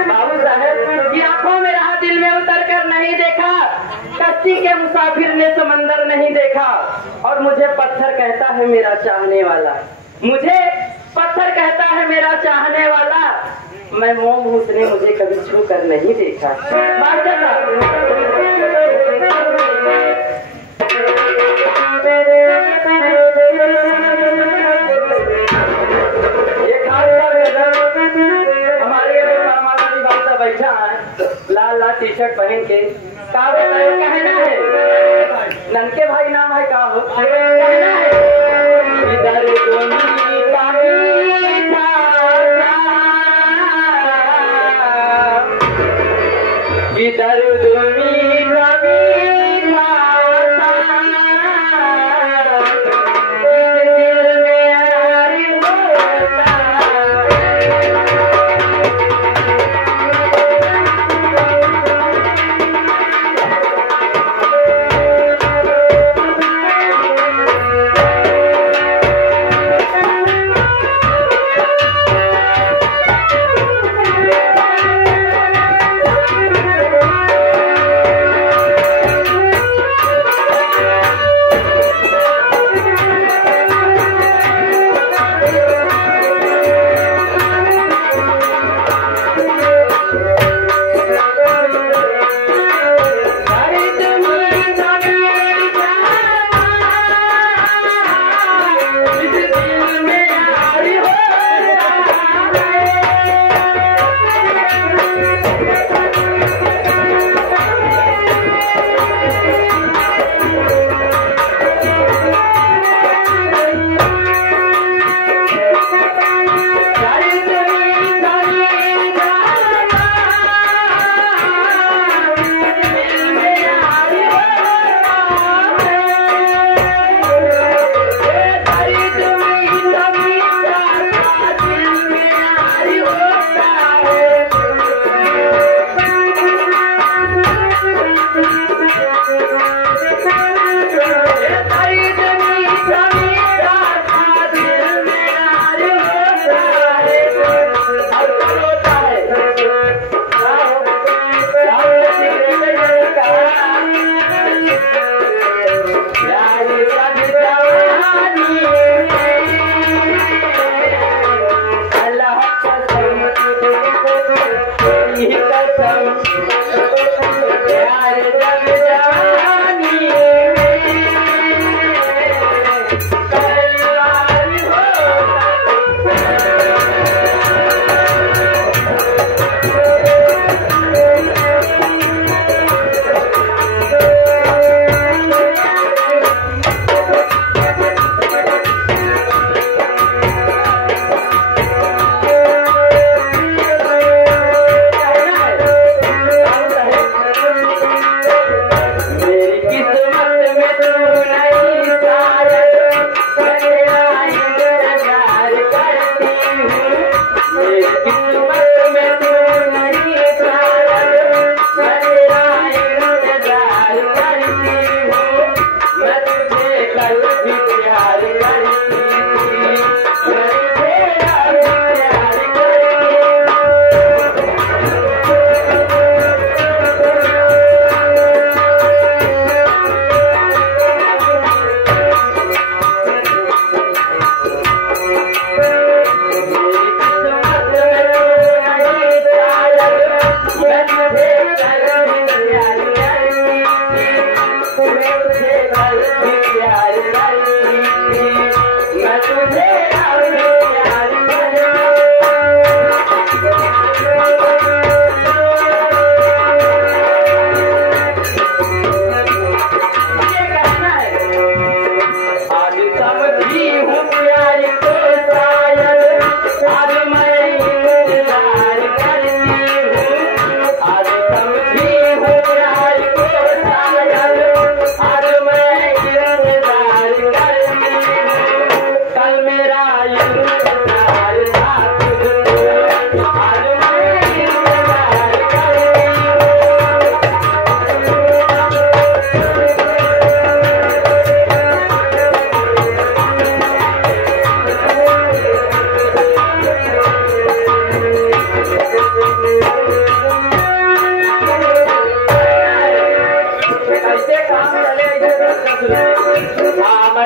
बाबू साहब की आंखों में रहा, दिल में उतर कर नहीं देखा, कश्ती के मुसाफिर ने समंदर नहीं देखा। और मुझे पत्थर कहता है मेरा चाहने वाला, मुझे पत्थर कहता है मेरा चाहने वाला। मैं मोम हूँ, उसने मुझे कभी छू कर नहीं देखा। बैठा है लाल लाल टी शर्ट पहन के, का कहना है ननके भाई नाम है, का हो कहना है इधर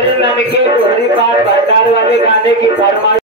हमारे नानके हरी बात भंडार वाले गाने की फरमाइश